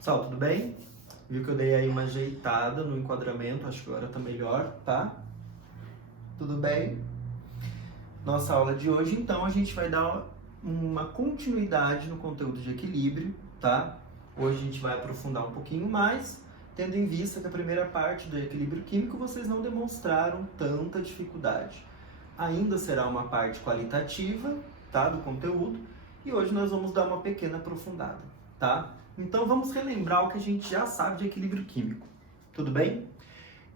Pessoal, tudo bem? Viu que eu dei aí uma ajeitada no enquadramento, acho que agora tá melhor, tá? Tudo bem? Nossa aula de hoje, então, a gente vai dar uma continuidade no conteúdo de equilíbrio, tá? Hoje a gente vai aprofundar um pouquinho mais, tendo em vista que a primeira parte do equilíbrio químico vocês não demonstraram tanta dificuldade. Ainda será uma parte qualitativa, tá, do conteúdo, e hoje nós vamos dar uma pequena aprofundada, tá? Então vamos relembrar o que a gente já sabe de equilíbrio químico, tudo bem?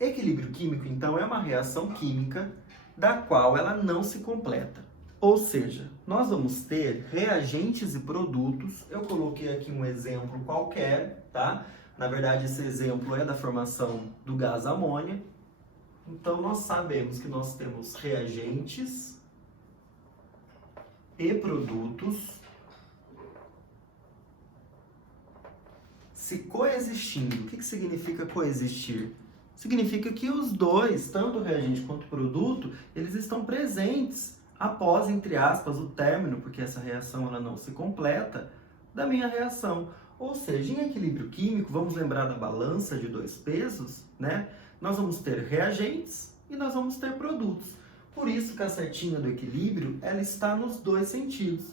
Equilíbrio químico, então, é uma reação química da qual ela não se completa. Ou seja, nós vamos ter reagentes e produtos. Eu coloquei aqui um exemplo qualquer, tá? Na verdade, esse exemplo é da formação do gás amônia. Então, nós sabemos que nós temos reagentes e produtos se coexistindo. O que significa coexistir? Significa que os dois, tanto o reagente quanto o produto, eles estão presentes após, entre aspas, o término, porque essa reação ela não se completa, da minha reação. Ou seja, em equilíbrio químico, vamos lembrar da balança de dois pesos, né? Nós vamos ter reagentes e nós vamos ter produtos. Por isso que a setinha do equilíbrio, ela está nos dois sentidos.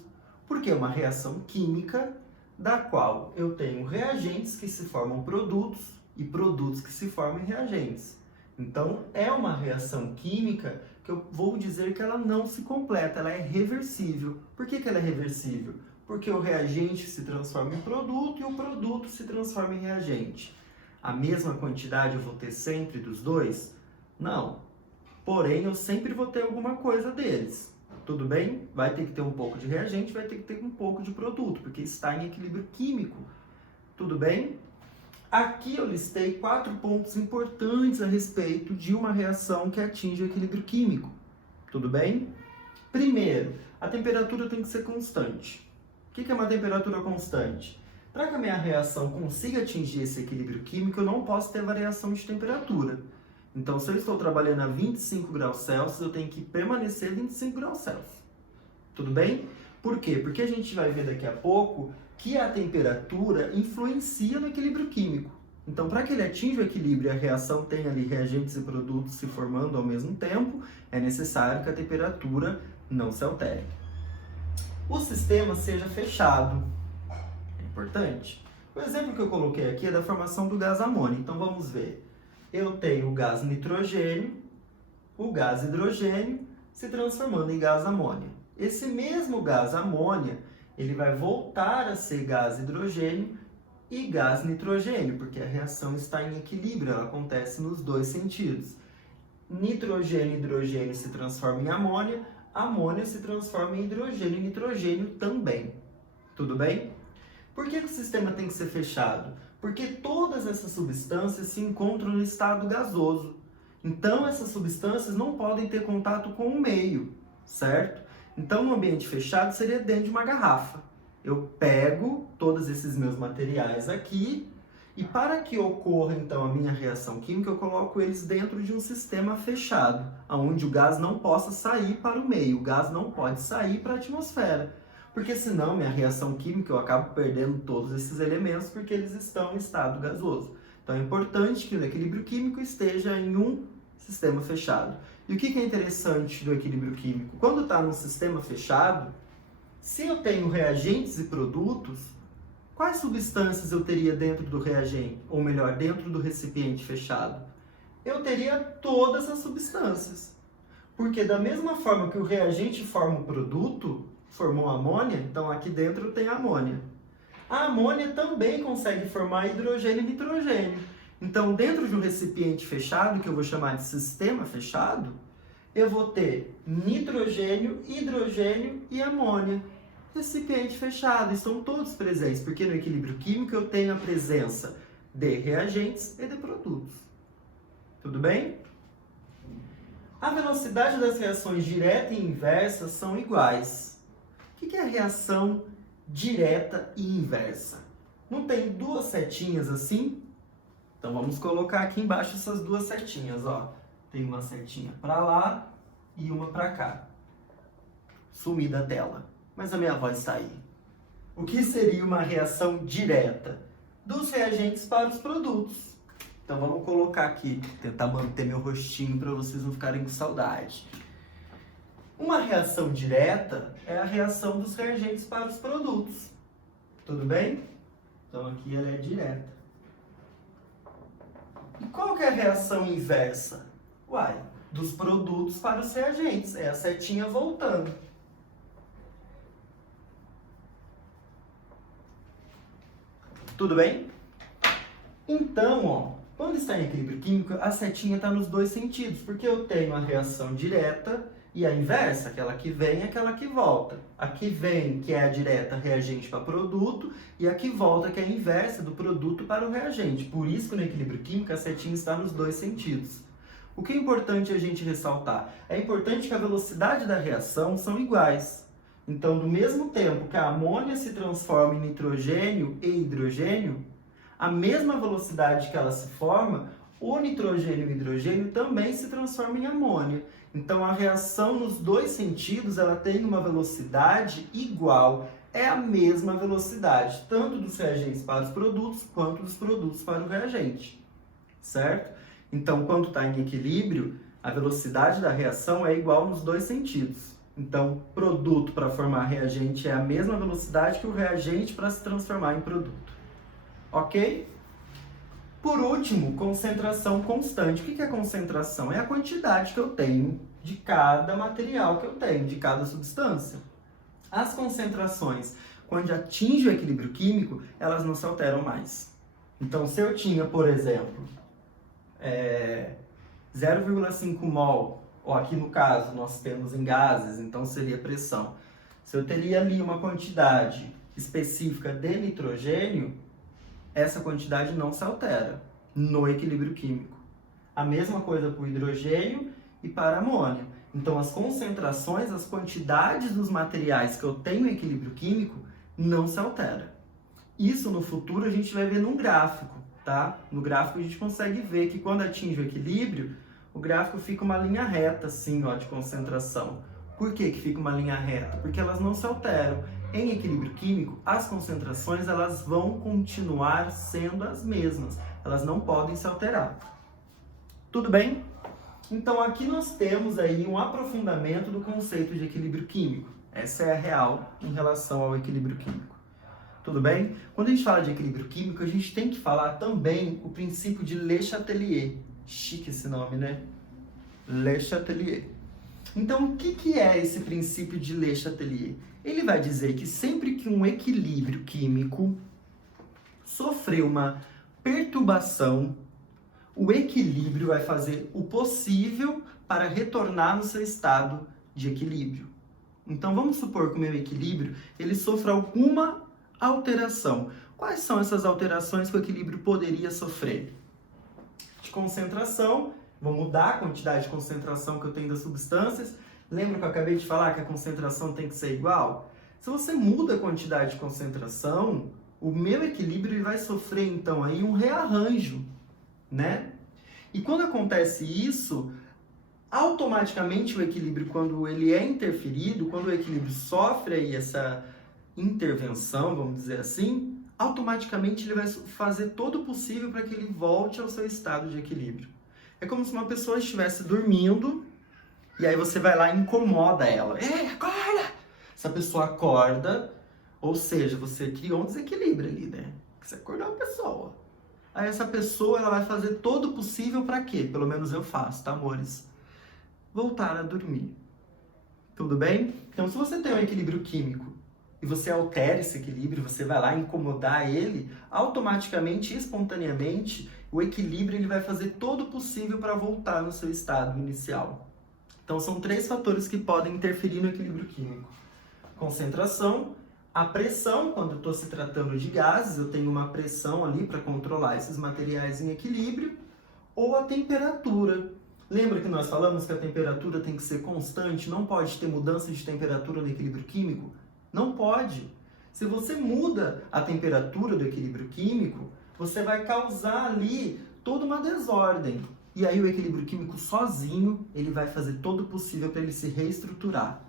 Porque é uma reação química da qual eu tenho reagentes que se formam produtos e produtos que se formam em reagentes. Então, é uma reação química que eu vou dizer que ela não se completa, ela é reversível. Por que ela é reversível? Porque o reagente se transforma em produto e o produto se transforma em reagente. A mesma quantidade eu vou ter sempre dos dois? Não. Porém, eu sempre vou ter alguma coisa deles. Tudo bem? Vai ter que ter um pouco de reagente, vai ter que ter um pouco de produto, porque está em equilíbrio químico. Tudo bem? Aqui eu listei 4 pontos importantes a respeito de uma reação que atinge o equilíbrio químico. Tudo bem? Primeiro, a temperatura tem que ser constante. O que é uma temperatura constante? Para que a minha reação consiga atingir esse equilíbrio químico, eu não posso ter variação de temperatura. Então, se eu estou trabalhando a 25 graus Celsius, eu tenho que permanecer 25 graus Celsius. Tudo bem? Por quê? Porque a gente vai ver daqui a pouco que a temperatura influencia no equilíbrio químico. Então, para que ele atinja o equilíbrio e a reação tenha ali reagentes e produtos se formando ao mesmo tempo, é necessário que a temperatura não se altere. O sistema seja fechado. É importante. O exemplo que eu coloquei aqui é da formação do gás amônia. Então, vamos ver. Eu tenho o gás nitrogênio, o gás hidrogênio se transformando em gás amônia. Esse mesmo gás amônia, ele vai voltar a ser gás hidrogênio e gás nitrogênio, porque a reação está em equilíbrio, ela acontece nos dois sentidos. Nitrogênio e hidrogênio se transformam em amônia, amônia se transforma em hidrogênio e nitrogênio também. Tudo bem? Por que o sistema tem que ser fechado? Porque todas essas substâncias se encontram no estado gasoso. Então, essas substâncias não podem ter contato com o meio, certo? Então, um ambiente fechado seria dentro de uma garrafa. Eu pego todos esses meus materiais aqui e para que ocorra, então, a minha reação química, eu coloco eles dentro de um sistema fechado, onde o gás não possa sair para o meio, o gás não pode sair para a atmosfera. Porque senão, minha reação química, eu acabo perdendo todos esses elementos porque eles estão em estado gasoso. Então, é importante que o equilíbrio químico esteja em um sistema fechado. E o que é interessante do equilíbrio químico? Quando está num sistema fechado, se eu tenho reagentes e produtos, quais substâncias eu teria dentro do reagente? Ou melhor, dentro do recipiente fechado? Eu teria todas as substâncias. Porque da mesma forma que o reagente forma o produto, formou amônia, então aqui dentro tem amônia. A amônia também consegue formar hidrogênio e nitrogênio. Então, dentro de um recipiente fechado, que eu vou chamar de sistema fechado, eu vou ter nitrogênio, hidrogênio e amônia. Recipiente fechado, estão todos presentes, porque no equilíbrio químico eu tenho a presença de reagentes e de produtos. Tudo bem? A velocidade das reações direta e inversa são iguais. O que é a reação direta e inversa? Não tem duas setinhas assim? Então vamos colocar aqui embaixo essas duas setinhas, ó. Tem uma setinha para lá e uma para cá. Sumi da tela, mas a minha voz está aí. O que seria uma reação direta? dos reagentes para os produtos. Então vamos colocar aqui, tentar manter meu rostinho para vocês não ficarem com saudade. Uma reação direta é a reação dos reagentes para os produtos. Tudo bem? Então aqui ela é direta. E qual que é a reação inversa? Uai, dos produtos para os reagentes. É a setinha voltando. Tudo bem? Então, ó, quando está em equilíbrio químico, a setinha está nos dois sentidos, porque eu tenho a reação direta e a inversa, aquela que vem e aquela que volta. A que vem, que é a direta, reagente para produto, e a que volta, que é a inversa do produto para o reagente. Por isso que no equilíbrio químico a setinha está nos dois sentidos. O que é importante a gente ressaltar? É importante que a velocidade da reação são iguais. Então, do mesmo tempo que a amônia se transforma em nitrogênio e hidrogênio, a mesma velocidade que ela se forma, o nitrogênio e o hidrogênio também se transformam em amônia. Então, a reação nos dois sentidos, ela tem uma velocidade igual. É a mesma velocidade, tanto dos reagentes para os produtos, quanto dos produtos para o reagente. Certo? Então, quando está em equilíbrio, a velocidade da reação é igual nos dois sentidos. Então, produto para formar reagente é a mesma velocidade que o reagente para se transformar em produto. Ok? Por último, concentração constante. O que é concentração? É a quantidade que eu tenho de cada material que eu tenho, de cada substância. As concentrações, quando atinge o equilíbrio químico, elas não se alteram mais. Então, se eu tinha, por exemplo, 0,5 mol, ou aqui no caso nós temos em gases, então seria pressão. Se eu teria ali uma quantidade específica de nitrogênio, essa quantidade não se altera no equilíbrio químico. A mesma coisa para o hidrogênio e para a amônia. Então, as concentrações, as quantidades dos materiais que eu tenho em equilíbrio químico não se alteram. Isso no futuro a gente vai ver num gráfico, tá? No gráfico a gente consegue ver que quando atinge o equilíbrio, o gráfico fica uma linha reta assim, ó, de concentração. Por que que fica uma linha reta? Porque elas não se alteram. Em equilíbrio químico, as concentrações elas vão continuar sendo as mesmas. Elas não podem se alterar. Tudo bem? Então aqui nós temos aí um aprofundamento do conceito de equilíbrio químico. Essa é a real em relação ao equilíbrio químico. Tudo bem? Quando a gente fala de equilíbrio químico, a gente tem que falar também o princípio de Le Chatelier. Chique esse nome, né? Le Chatelier. Então, o que é esse princípio de Le Chatelier? Ele vai dizer que sempre que um equilíbrio químico sofreu uma perturbação, o equilíbrio vai fazer o possível para retornar no seu estado de equilíbrio. Então, vamos supor que o meu equilíbrio ele sofra alguma alteração. Quais são essas alterações que o equilíbrio poderia sofrer? De concentração, vou mudar a quantidade de concentração que eu tenho das substâncias. Lembra que eu acabei de falar que a concentração tem que ser igual? Se você muda a quantidade de concentração, o meu equilíbrio ele vai sofrer então aí um rearranjo, né? E quando acontece isso, automaticamente o equilíbrio, quando ele é interferido, quando o equilíbrio sofre aí essa intervenção, vamos dizer assim, automaticamente ele vai fazer todo o possível para que ele volte ao seu estado de equilíbrio. É como se uma pessoa estivesse dormindo e aí você vai lá e incomoda ela. Acorda! Essa pessoa acorda, ou seja, você criou um desequilíbrio ali, né? Você acordou a pessoa. Aí essa pessoa ela vai fazer todo o possível para quê? Pelo menos eu faço, tá, amores? Voltar a dormir. Tudo bem? Então, se você tem um equilíbrio químico e você altera esse equilíbrio, você vai lá incomodar ele, automaticamente, espontaneamente, o equilíbrio ele vai fazer todo o possível para voltar no seu estado inicial. Então, são 3 fatores que podem interferir no equilíbrio químico. Concentração, a pressão, quando eu estou se tratando de gases, eu tenho uma pressão ali para controlar esses materiais em equilíbrio, ou a temperatura. Lembra que nós falamos que a temperatura tem que ser constante, não pode ter mudança de temperatura no equilíbrio químico? Não pode. Se você muda a temperatura do equilíbrio químico, você vai causar ali toda uma desordem. E aí o equilíbrio químico sozinho, ele vai fazer todo o possível para ele se reestruturar.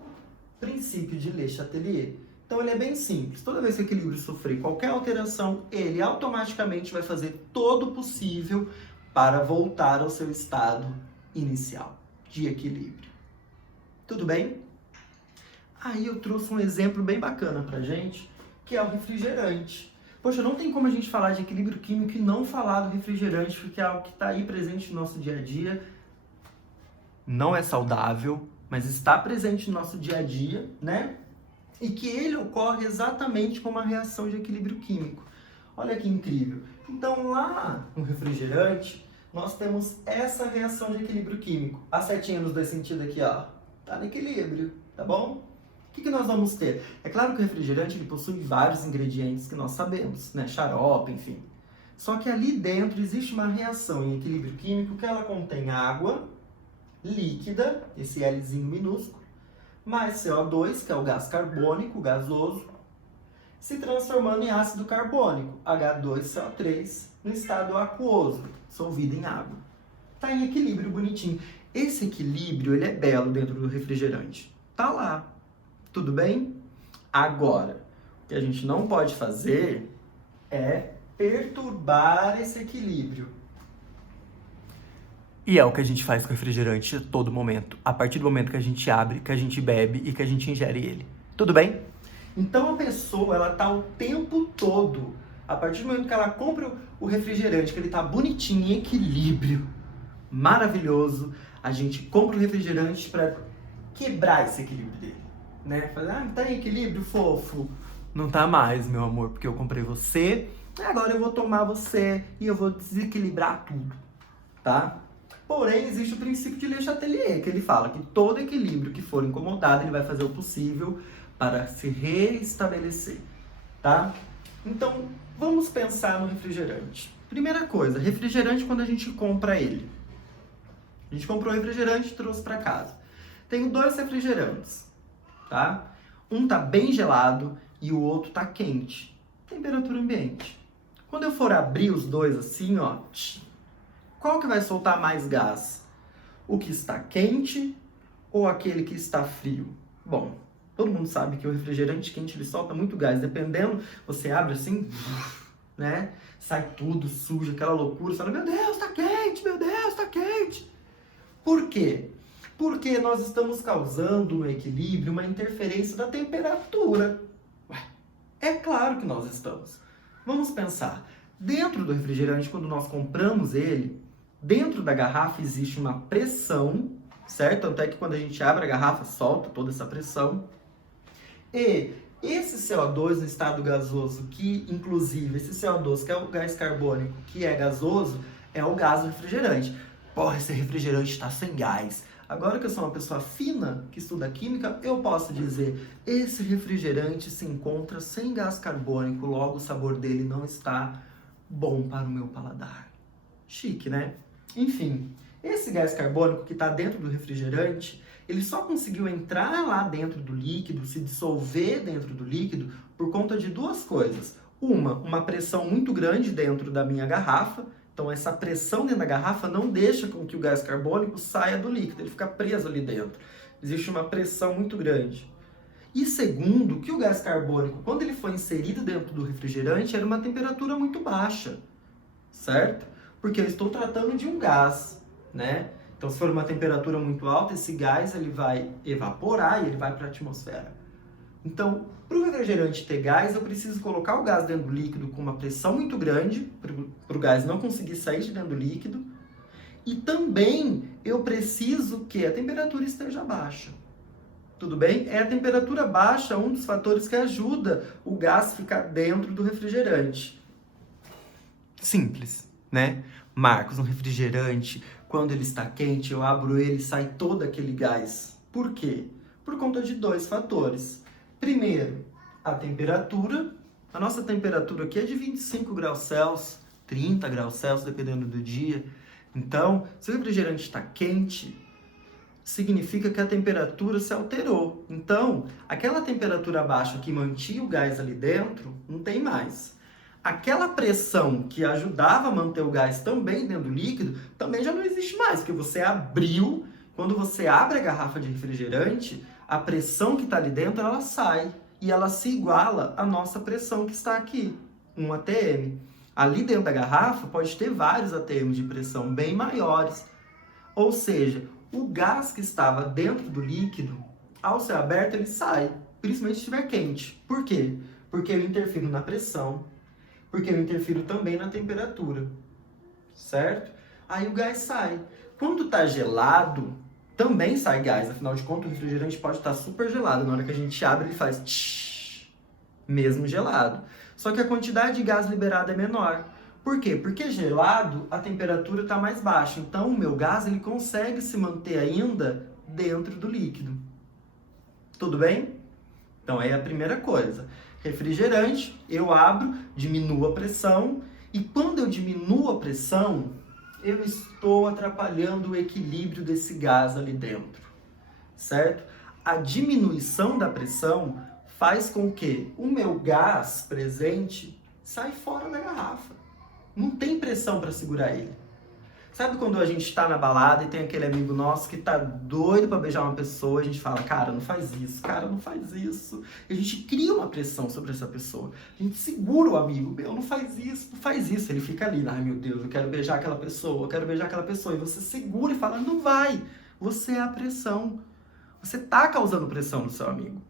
Princípio de Le Chatelier. Então ele é bem simples. Toda vez que o equilíbrio sofrer qualquer alteração, ele automaticamente vai fazer todo o possível para voltar ao seu estado inicial de equilíbrio. Tudo bem? Aí eu trouxe um exemplo bem bacana pra gente, que é o refrigerante. Poxa, não tem como a gente falar de equilíbrio químico e não falar do refrigerante, porque é algo que está aí presente no nosso dia a dia. Não é saudável, mas está presente no nosso dia a dia, né? E que ele ocorre exatamente como uma reação de equilíbrio químico. Olha que incrível. Então, lá no refrigerante, nós temos essa reação de equilíbrio químico. A setinha nos dois sentidos aqui, ó, tá no equilíbrio, tá bom? O que nós vamos ter? É claro que o refrigerante ele possui vários ingredientes que nós sabemos, né? Xarope, enfim. Só que ali dentro existe uma reação em equilíbrio químico que ela contém água líquida, esse Lzinho minúsculo, mais CO2, que é o gás carbônico, gasoso, se transformando em ácido carbônico, H2CO3, no estado aquoso, dissolvido em água. Está em equilíbrio bonitinho. Esse equilíbrio ele é belo dentro do refrigerante. Tá lá. Tudo bem? Agora, o que a gente não pode fazer é perturbar esse equilíbrio. E é o que a gente faz com o refrigerante a todo momento. A partir do momento que a gente abre, que a gente bebe e que a gente ingere ele. Tudo bem? Então a pessoa, ela tá o tempo todo, a partir do momento que ela compra o refrigerante, que ele tá bonitinho, em equilíbrio, maravilhoso, a gente compra o refrigerante para quebrar esse equilíbrio dele, né? Falar, tá em equilíbrio, fofo. Não tá mais, meu amor, porque eu comprei você, agora eu vou tomar você e eu vou desequilibrar tudo, tá? Porém, existe o princípio de Le Chatelier, que ele fala que todo equilíbrio que for incomodado, ele vai fazer o possível para se reestabelecer, tá? Então, vamos pensar no refrigerante. Primeira coisa, refrigerante quando a gente compra ele. A gente comprou o refrigerante e trouxe para casa. Tenho dois refrigerantes, tá? Um tá bem gelado e o outro tá quente. Temperatura ambiente. Quando eu for abrir os dois assim, ó, qual que vai soltar mais gás? O que está quente ou aquele que está frio? Bom, todo mundo sabe que o refrigerante quente ele solta muito gás. Dependendo, você abre assim, né? Sai tudo sujo, aquela loucura. Você fala, meu Deus, tá quente, meu Deus, tá quente. Por quê? Porque nós estamos causando no equilíbrio uma interferência da temperatura. Ué, é claro que nós estamos. Vamos pensar. Dentro do refrigerante, quando nós compramos ele, dentro da garrafa existe uma pressão, certo? Até que quando a gente abre a garrafa, solta toda essa pressão. E esse CO2 no estado gasoso, que inclusive esse CO2, que é o gás carbônico, que é gasoso, é o gás do refrigerante. Porra, esse refrigerante está sem gás. Agora que eu sou uma pessoa fina, que estuda química, eu posso dizer, esse refrigerante se encontra sem gás carbônico, logo o sabor dele não está bom para o meu paladar. Chique, né? Enfim, esse gás carbônico que está dentro do refrigerante, ele só conseguiu entrar lá dentro do líquido, se dissolver dentro do líquido, por conta de duas coisas. Uma pressão muito grande dentro da minha garrafa. Então, essa pressão dentro da garrafa não deixa com que o gás carbônico saia do líquido, ele fica preso ali dentro. Existe uma pressão muito grande. E segundo, que o gás carbônico, quando ele foi inserido dentro do refrigerante, era uma temperatura muito baixa, certo? Porque eu estou tratando de um gás, né? Então, se for uma temperatura muito alta, esse gás ele vai evaporar e ele vai para a atmosfera. Então, para o refrigerante ter gás, eu preciso colocar o gás dentro do líquido com uma pressão muito grande, para o gás não conseguir sair de dentro do líquido. E também eu preciso que a temperatura esteja baixa. Tudo bem? É a temperatura baixa um dos fatores que ajuda o gás a ficar dentro do refrigerante. Simples, né? Marcos, um refrigerante, quando ele está quente, eu abro ele e sai todo aquele gás. Por quê? Por conta de dois fatores. Primeiro, a temperatura. A nossa temperatura aqui é de 25 graus Celsius, 30 graus Celsius, dependendo do dia. Então, se o refrigerante está quente, significa que a temperatura se alterou. Então, aquela temperatura baixa que mantinha o gás ali dentro, não tem mais. Aquela pressão que ajudava a manter o gás também dentro do líquido, também já não existe mais, porque você abriu, quando você abre a garrafa de refrigerante, a pressão que está ali dentro, ela sai. e ela se iguala à nossa pressão que está aqui, 1 atm. Ali dentro da garrafa pode ter vários atm de pressão bem maiores. Ou seja, o gás que estava dentro do líquido, ao ser aberto, ele sai, principalmente se estiver quente. Por quê? Porque eu interfiro na pressão, porque eu interfiro também na temperatura, certo? Aí o gás sai. Quando está gelado, também sai gás. Afinal de contas, o refrigerante pode estar super gelado. Na hora que a gente abre, ele faz tsh, mesmo gelado. Só que a quantidade de gás liberada é menor. Por quê? Porque gelado, a temperatura está mais baixa. Então, o meu gás ele consegue se manter ainda dentro do líquido. Tudo bem? Então, é a primeira coisa. Refrigerante, eu abro, diminuo a pressão. E quando eu diminuo a pressão, eu estou atrapalhando o equilíbrio desse gás ali dentro. Certo? A diminuição da pressão faz com que o meu gás presente saia fora da garrafa. Não tem pressão para segurar ele. Sabe quando a gente está na balada e tem aquele amigo nosso que tá doido para beijar uma pessoa, a gente fala, cara, não faz isso, cara, não faz isso. E a gente cria uma pressão sobre essa pessoa. A gente segura o amigo, meu, não faz isso, não faz isso. Ele fica ali, ai meu Deus, eu quero beijar aquela pessoa, eu quero beijar aquela pessoa. E você segura e fala, não vai. Você é a pressão. Você tá causando pressão no seu amigo.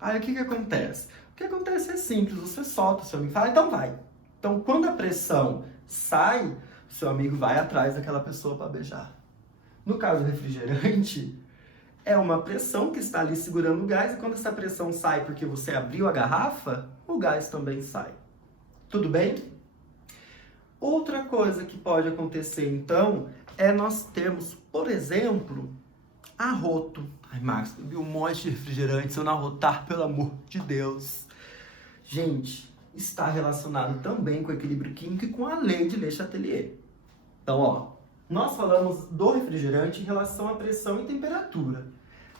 Aí o que acontece? O que acontece é simples, você solta o seu amigo e fala, então vai. Então, quando a pressão sai, o seu amigo vai atrás daquela pessoa para beijar. No caso do refrigerante, é uma pressão que está ali segurando o gás, e quando essa pressão sai porque você abriu a garrafa, o gás também sai. Tudo bem? Outra coisa que pode acontecer, então, é nós termos, por exemplo, arroto. Ai, Marcos, bebi um monte de refrigerante, se eu não arrotar, pelo amor de Deus. Gente, está relacionado também com o equilíbrio químico e com a lei de Le Chatelier. Então, ó, nós falamos do refrigerante em relação à pressão e temperatura.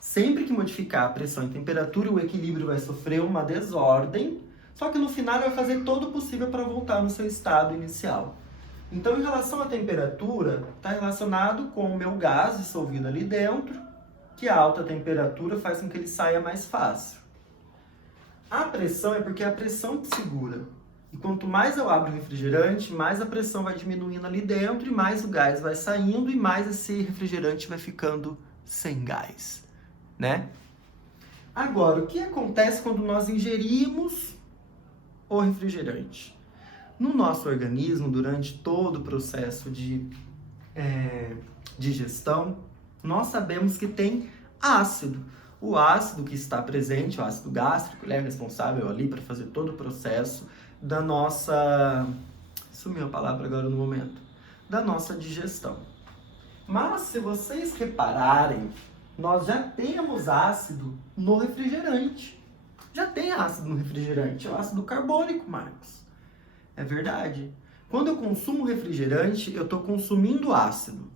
Sempre que modificar a pressão e temperatura, o equilíbrio vai sofrer uma desordem, só que no final vai fazer todo o possível para voltar no seu estado inicial. Então, em relação à temperatura, está relacionado com o meu gás dissolvido ali dentro, que a alta temperatura faz com que ele saia mais fácil. A pressão é porque é a pressão que segura. E quanto mais eu abro o refrigerante, mais a pressão vai diminuindo ali dentro e mais o gás vai saindo e mais esse refrigerante vai ficando sem gás, né? Agora, o que acontece quando nós ingerimos o refrigerante? No nosso organismo, durante todo o processo de digestão, nós sabemos que tem ácido. O ácido que está presente, o ácido gástrico, ele é responsável ali para fazer todo o processo da nossa... Sumiu a palavra agora no momento. Da nossa digestão. Mas, se vocês repararem, nós já temos ácido no refrigerante. Já tem ácido no refrigerante, é o ácido carbônico, Marcos. É verdade. Quando eu consumo refrigerante, eu estou consumindo ácido.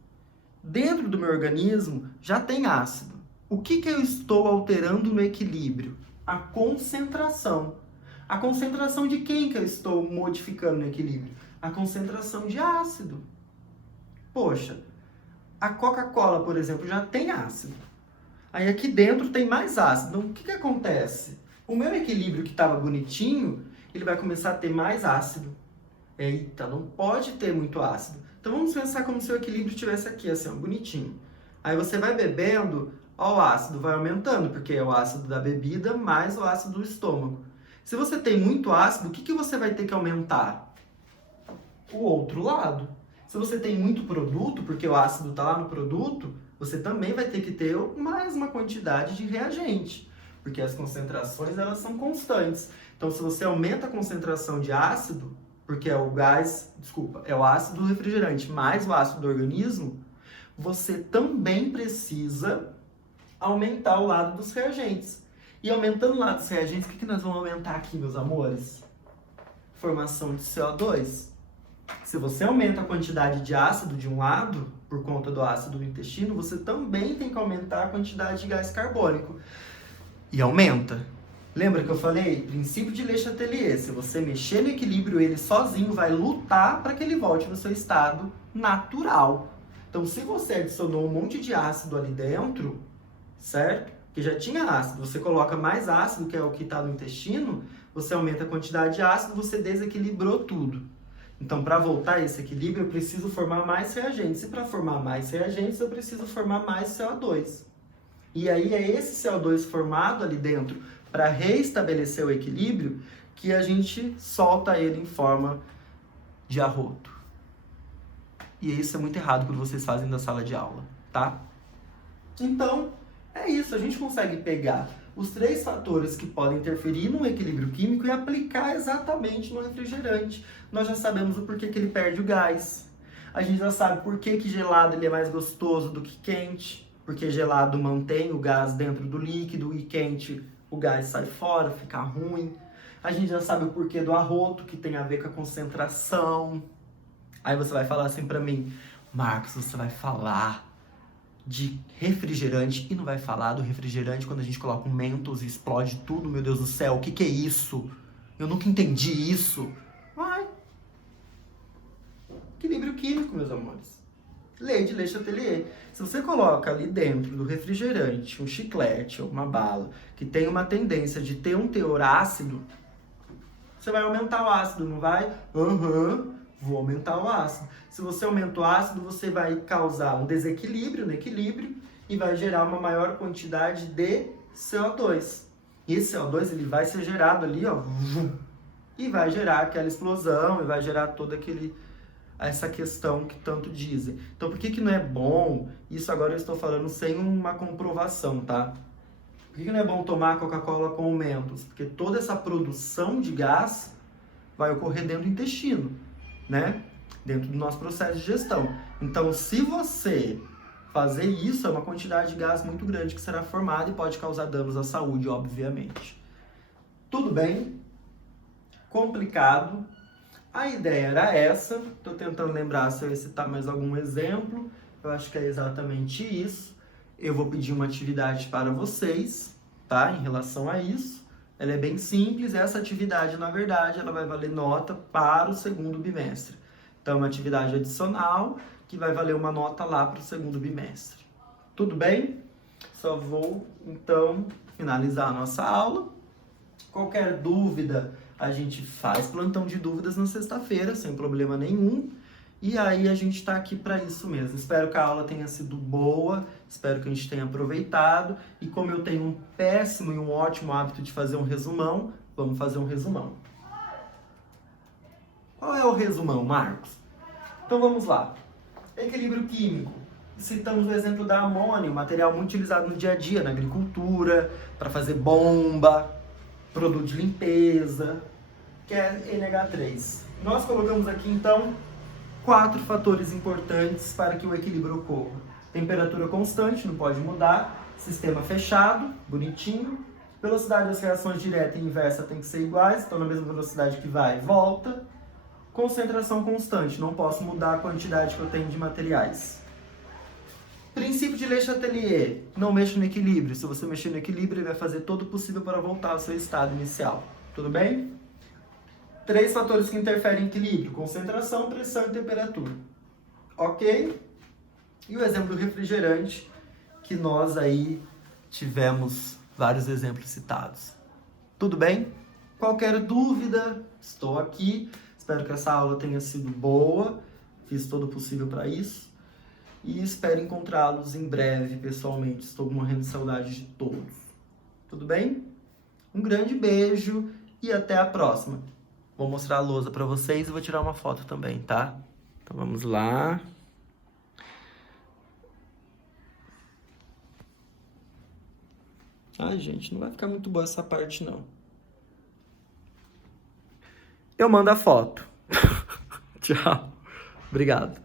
Dentro do meu organismo já tem ácido. O que eu estou alterando no equilíbrio? A concentração. A concentração de quem que eu estou modificando no equilíbrio? A concentração de ácido. Poxa, a Coca-Cola, por exemplo, já tem ácido. Aí aqui dentro tem mais ácido. Então, o que acontece? O meu equilíbrio que estava bonitinho, ele vai começar a ter mais ácido. Eita, não pode ter muito ácido. Então vamos pensar como se o equilíbrio estivesse aqui, assim, ó, bonitinho. Aí você vai bebendo, ó, o ácido vai aumentando, porque é o ácido da bebida mais o ácido do estômago. Se você tem muito ácido, o que você vai ter que aumentar? O outro lado. Se você tem muito produto, porque o ácido está lá no produto, você também vai ter que ter mais uma quantidade de reagente, porque as concentrações elas são constantes. Então, se você aumenta a concentração de ácido, porque é o gás, desculpa, é o ácido do refrigerante mais o ácido do organismo, você também precisa aumentar o lado dos reagentes. E aumentando o lado dos reagentes, o que nós vamos aumentar aqui, meus amores? Formação de CO2. Se você aumenta a quantidade de ácido de um lado, por conta do ácido do intestino, você também tem que aumentar a quantidade de gás carbônico. E aumenta. Lembra que eu falei? Princípio de Le Chatelier. Se você mexer no equilíbrio, ele sozinho vai lutar para que ele volte no seu estado natural. Então, se você adicionou um monte de ácido ali dentro, certo? que já tinha ácido. Você coloca mais ácido, que é o que está no intestino, você aumenta a quantidade de ácido, você desequilibrou tudo. Então, para voltar a esse equilíbrio, eu preciso formar mais reagentes. E para formar mais reagentes, eu preciso formar mais CO2. E aí é esse CO2 formado ali dentro para reestabelecer o equilíbrio que a gente solta ele em forma de arroto. E isso é muito errado quando vocês fazem da sala de aula, tá? Então, é isso. A gente consegue pegar os 3 fatores que podem interferir no equilíbrio químico e aplicar exatamente no refrigerante. Nós já sabemos o porquê que ele perde o gás. A gente já sabe por que gelado ele é mais gostoso do que quente. Porque gelado mantém o gás dentro do líquido e quente o gás sai fora, fica ruim. A gente já sabe o porquê do arroto, que tem a ver com a concentração. Aí você vai falar assim pra mim, Marcos, você vai falar de refrigerante e não vai falar do refrigerante quando a gente coloca um Mentos e explode tudo, meu Deus do céu, o que é isso? Eu nunca entendi isso. Vai. Equilíbrio químico, meus amores. Lei de Le Chatelier. Se você coloca ali dentro do refrigerante um chiclete ou uma bala que tem uma tendência de ter um teor ácido, você vai aumentar o ácido, não vai? Vou aumentar o ácido. Se você aumenta o ácido, você vai causar um desequilíbrio no equilíbrio e vai gerar uma maior quantidade de CO2. E esse CO2 ele vai ser gerado ali, ó, e vai gerar aquela explosão, e vai gerar toda essa questão que tanto dizem. Então, por que não é bom? Isso agora eu estou falando sem uma comprovação, tá? Por que não é bom tomar Coca-Cola com Mentos? Porque toda essa produção de gás vai ocorrer dentro do intestino, né? Dentro do nosso processo de digestão. Então, se você fazer isso, é uma quantidade de gás muito grande que será formada e pode causar danos à saúde, obviamente. Tudo bem? Complicado. A ideia era essa. Estou tentando lembrar se eu citar mais algum exemplo. Eu acho que é exatamente isso. Eu vou pedir uma atividade para vocês, tá? Em relação a isso. Ela é bem simples. Essa atividade, na verdade, ela vai valer nota para o segundo bimestre. Então, uma atividade adicional que vai valer uma nota lá para o segundo bimestre. Tudo bem? Só vou, então, finalizar a nossa aula. Qualquer dúvida, a gente faz plantão de dúvidas na sexta-feira, sem problema nenhum. E aí a gente está aqui para isso mesmo. Espero que a aula tenha sido boa, espero que a gente tenha aproveitado. E como eu tenho um péssimo e um ótimo hábito de fazer um resumão, vamos fazer um resumão. Qual é o resumão, Marcos? Então vamos lá. Equilíbrio químico. Citamos o exemplo da amônia, um material muito utilizado no dia a dia, na agricultura, para fazer bomba, produto de limpeza, que é NH3. Nós colocamos aqui, então, 4 fatores importantes para que o equilíbrio ocorra. Temperatura constante, não pode mudar. Sistema fechado, bonitinho. Velocidade das reações direta e inversa tem que ser iguais, então na mesma velocidade que vai, volta. Concentração constante, não posso mudar a quantidade que eu tenho de materiais. Princípio de Le Chatelier, não mexa no equilíbrio. Se você mexer no equilíbrio, ele vai fazer todo o possível para voltar ao seu estado inicial. Tudo bem? 3 fatores que interferem em equilíbrio: concentração, pressão e temperatura. Ok? E o exemplo do refrigerante, que nós aí tivemos vários exemplos citados. Tudo bem? Qualquer dúvida, estou aqui. Espero que essa aula tenha sido boa. Fiz todo o possível para isso. E espero encontrá-los em breve, pessoalmente. Estou morrendo de saudade de todos. Tudo bem? Um grande beijo e até a próxima. Vou mostrar a lousa para vocês e vou tirar uma foto também, tá? Então vamos lá. Ai, gente, não vai ficar muito boa essa parte, não. Eu mando a foto. Tchau. Obrigado.